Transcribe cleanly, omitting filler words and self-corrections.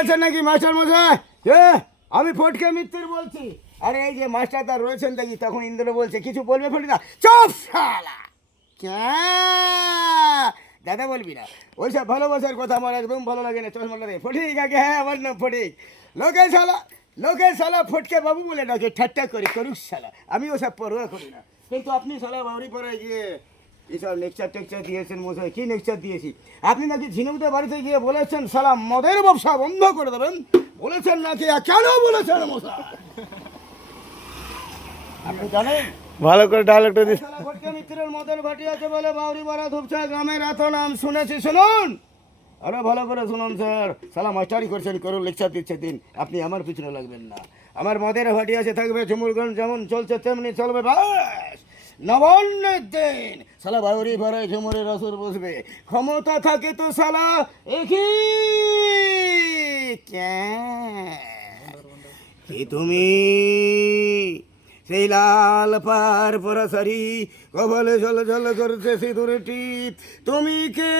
আছেন নাকি মাস্টার মশাই? আমি ফটকে মিত্তির বলছি। আরে এই যে মাস্টারদা রয়েছেন দেখি, তখন ইন্দ্র বলছে কিছু বলবে ফটিক না। চুপ শালা! ক্যা দাদা বলবি না, ওইসব ভালোবাসার কথা আমার একদম ভালো লাগে না। চশমাটা দে ফটিক আগে। হ্যাঁ, আমার নাম ফটিক। লোকের শালা ফটকে বাবু বলে ডাকে, ঠাট্টা করে করুক শালা, আমি ওসব পরোয়া করি না। কিন্তু আপনি শালা বাউরি পরে গিয়ে এইসব লেকচার টেকচার দিয়েছেন মশাই। কি লেকচার দিয়েছি? আপনি নাকি ঝিনুকদের বাড়িতে গিয়ে বলেছেন শালা মদের ব্যবসা বন্ধ করে দেবেন, বলেছেন নাকি? কেন বলেছেন মশাই? আপনি জানেন ভালো করে ডায়লগটা দিস। শালা ফটকে মিত্রের মদের ভাটি আছে বলে বাউরি পাড়া ধূপছা গ্রামের এত নাম শুনেছি। শুনুন, আরে ভালো করে শুনুন স্যার। শালা মাস্টারি করছেন, করুন, লেকচার দিচ্ছে দিন, আপনি আমার পিছনে লাগবেন না। আমার মদের ভাটি আছে, থাকবে ঝুমুরগঞ্জ যেমন চলছে তেমনি চলবে। বাস নবান্নের দিন শালা বাউরি ভরায় ঝুমুরের রসুর বসবে। ক্ষমতা থাকে তো শালা একই। কি তুমি সেই লাল পার পরা শাড়ি, কপালে ঝল ঝল করছে সিঁদুরের টিপ, তুমি কে?